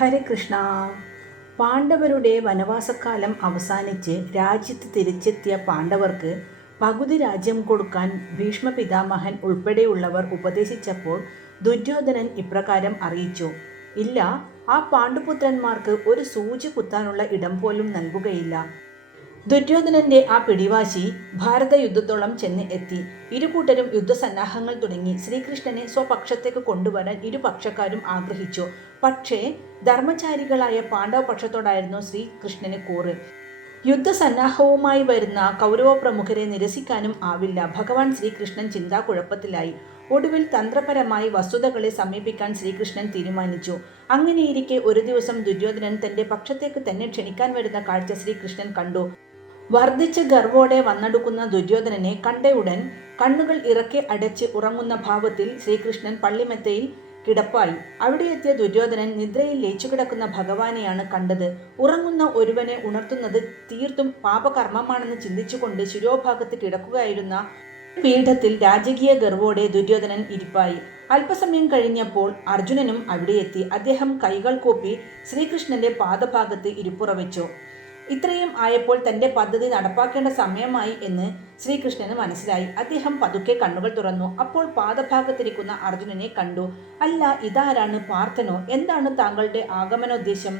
ഹരേ കൃഷ്ണ. പാണ്ഡവരുടെ വനവാസക്കാലം അവസാനിച്ച് രാജ്യത്ത് തിരിച്ചെത്തിയ പാണ്ഡവർക്ക് പകുതി രാജ്യം കൊടുക്കാൻ ഭീഷ്മ പിതാമഹൻ ഉൾപ്പെടെയുള്ളവർ ഉപദേശിച്ചപ്പോൾ ദുര്യോധനൻ ഇപ്രകാരം അറിയിച്ചു: ഇല്ല, ആ പാണ്ഡുപുത്രന്മാർക്ക് ഒരു സൂചി കുത്താനുള്ള ഇടം പോലും നൽകുകയില്ല. ദുര്യോധനന്റെ ആ പിടിവാശി ഭാരതയുദ്ധത്തോളം ചെന്ന് എത്തി. ഇരുകൂട്ടരും യുദ്ധസന്നാഹങ്ങൾ തുടങ്ങി. ശ്രീകൃഷ്ണനെ സ്വപക്ഷത്തേക്ക് കൊണ്ടുവരാൻ ഇരുപക്ഷക്കാരും ആഗ്രഹിച്ചു. പക്ഷേ ധർമ്മചാരികളായ പാണ്ഡവ പക്ഷത്തോടായിരുന്നു ശ്രീകൃഷ്ണന് കൂറ്. യുദ്ധസന്നാഹവുമായി വരുന്ന കൗരവ പ്രമുഖരെ നിരസിക്കാനും ആവില്ല. ഭഗവാൻ ശ്രീകൃഷ്ണൻ ചിന്താക്കുഴപ്പത്തിലായി. ഒടുവിൽ തന്ത്രപരമായി വസ്തുതകളെ സമീപിക്കാൻ ശ്രീകൃഷ്ണൻ തീരുമാനിച്ചു. അങ്ങനെയിരിക്കെ ഒരു ദിവസം ദുര്യോധനൻ തന്റെ പക്ഷത്തേക്ക് തന്നെ ക്ഷണിക്കാൻ വരുന്ന കാഴ്ച ശ്രീകൃഷ്ണൻ കണ്ടു. വർദ്ധിച്ച ഗർവോടെ വന്നടുക്കുന്ന ദുര്യോധനനെ കണ്ടയുടൻ കണ്ണുകൾ ഇറക്കെ അടച്ച് ഉറങ്ങുന്ന ഭാവത്തിൽ ശ്രീകൃഷ്ണൻ പള്ളിമെത്തയിൽ കിടപ്പായി. അവിടെ എത്തിയ ദുര്യോധനൻ നിദ്രയിൽ ലയിച്ചുകിടക്കുന്ന ഭഗവാനെയാണ് കണ്ടത്. ഉറങ്ങുന്ന ഒരുവനെ ഉണർത്തുന്നത് തീർത്തും പാപകർമ്മമാണെന്ന് ചിന്തിച്ചുകൊണ്ട് ശിരോഭാഗത്ത് കിടക്കുകയായിരുന്ന പീഠത്തിൽ രാജകീയ ഗർവോടെ ദുര്യോധനൻ ഇരിപ്പായി. അല്പസമയം കഴിഞ്ഞപ്പോൾ അർജുനനും അവിടെ എത്തി. അദ്ദേഹം കൈകൾ കൂപ്പി ശ്രീകൃഷ്ണന്റെ പാദഭാഗത്ത് ഇരിപ്പുറവെച്ചു. ഇത്രയും ആയപ്പോൾ തന്റെ പദ്ധതി നടപ്പാക്കേണ്ട സമയമായി എന്ന് ശ്രീകൃഷ്ണന് മനസ്സിലായി. അദ്ദേഹം പതുക്കെ കണ്ണുകൾ തുറന്നു. അപ്പോൾ പാദഭാഗത്തിരിക്കുന്ന അർജുനനെ കണ്ടു. അല്ല, ഇതാരാണ്? പാർത്ഥനോ? എന്താണ് താങ്കളുടെ ആഗമനോദ്ദേശം?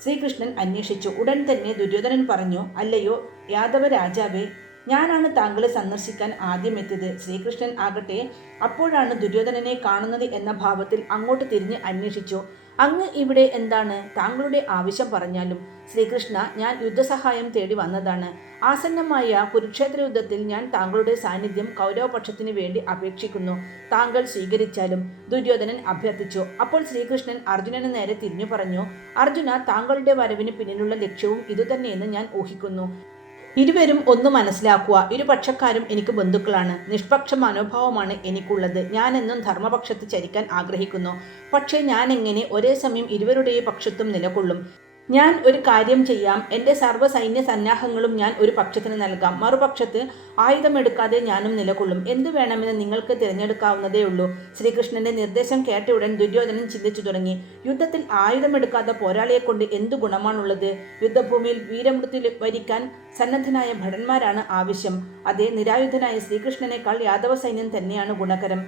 ശ്രീകൃഷ്ണൻ അന്വേഷിച്ചു. ഉടൻ തന്നെ ദുര്യോധനൻ പറഞ്ഞു: അല്ലയോ യാദവ രാജാവേ, ഞാനാണ് താങ്കളെ സന്ദർശിക്കാൻ ആദ്യം എത്തിയത്. ശ്രീകൃഷ്ണൻ ആകട്ടെ അപ്പോഴാണ് ദുര്യോധനനെ കാണുന്നത് എന്ന ഭാവത്തിൽ അങ്ങോട്ട് തിരിഞ്ഞ് അന്വേഷിച്ചു: അങ്ങ് ഇവിടെ എന്താണ്? താങ്കളുടെ ആവശ്യം പറഞ്ഞാലും. ശ്രീകൃഷ്ണ, ഞാൻ യുദ്ധസഹായം തേടി വന്നതാണ്. ആസന്നമായ കുരുക്ഷേത്ര യുദ്ധത്തിൽ ഞാൻ താങ്കളുടെ സാന്നിധ്യം കൗരവപക്ഷത്തിന് വേണ്ടി അപേക്ഷിക്കുന്നു. താങ്കൾ സ്വീകരിച്ചാലും, ദുര്യോധനൻ അഭ്യർത്ഥിച്ചു. അപ്പോൾ ശ്രീകൃഷ്ണൻ അർജുനന് നേരെ തിരിഞ്ഞു പറഞ്ഞു: അർജുന, താങ്കളുടെ വരവിന് പിന്നിലുള്ള ലക്ഷ്യവും ഇതുതന്നെയെന്ന് ഞാൻ ഊഹിക്കുന്നു. ഇരുവരും ഒന്ന് മനസ്സിലാക്കുക. ഇരുപക്ഷക്കാരും എനിക്ക് ബന്ധുക്കളാണ്. നിഷ്പക്ഷ മനോഭാവമാണ് എനിക്കുള്ളത്. ഞാനെന്നും ധർമ്മപക്ഷത്ത് ചരിക്കാൻ ആഗ്രഹിക്കുന്നു. പക്ഷേ ഞാൻ എങ്ങനെ ഒരേ സമയം ഇരുവരുടെയും പക്ഷത്തും നിലകൊള്ളും? ഞാൻ ഒരു കാര്യം ചെയ്യാം. എൻ്റെ സർവ്വ സൈന്യ സന്നാഹങ്ങളും ഞാൻ ഒരു പക്ഷത്തിന് നൽകാം. മറുപക്ഷത്ത് ആയുധമെടുക്കാതെ ഞാനും നിലകൊള്ളും. എന്തു വേണമെന്ന് നിങ്ങൾക്ക് തിരഞ്ഞെടുക്കാവുന്നതേ ഉള്ളൂ. ശ്രീകൃഷ്ണന്റെ നിർദ്ദേശം കേട്ടയുടൻ ദുര്യോധനൻ ചിന്തിച്ചു തുടങ്ങി. യുദ്ധത്തിൽ ആയുധമെടുക്കാത്ത പോരാളിയെ കൊണ്ട് എന്തു ഗുണമാണുള്ളത്? യുദ്ധഭൂമിയിൽ വീരമൃത്യു വരിക്കാൻ സന്നദ്ധനായ ഭടന്മാരാണ് ആവശ്യം. അതേ, നിരായുധനായ ശ്രീകൃഷ്ണനേക്കാൾ യാദവ സൈന്യം തന്നെയാണ് ഗുണകരം.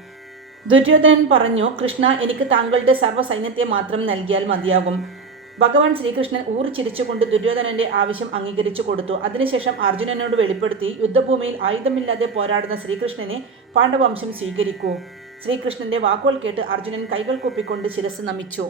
ദുര്യോധനൻ പറഞ്ഞു: കൃഷ്ണ, എനിക്ക് താങ്കളുടെ സർവ്വ സൈന്യത്തെ മാത്രം നൽകിയാൽ മതിയാകും. ഭഗവാൻ ശ്രീകൃഷ്ണൻ ഊറിച്ചിരിച്ചുകൊണ്ട് ദുര്യോധനന്റെ ആവശ്യം അംഗീകരിച്ചു കൊടുത്തു. അതിനുശേഷം അർജുനനോട് വെളിപ്പെടുത്തി: യുദ്ധഭൂമിയിൽ ആയുധമില്ലാതെ പോരാടുന്ന ശ്രീകൃഷ്ണനെ പാണ്ഡവംശം സ്വീകരിക്കൂ. ശ്രീകൃഷ്ണന്റെ വാക്കുകൾ കേട്ട് അർജുനൻ കൈകൾ കൂപ്പിക്കൊണ്ട് ശിരസ് നമിച്ചു.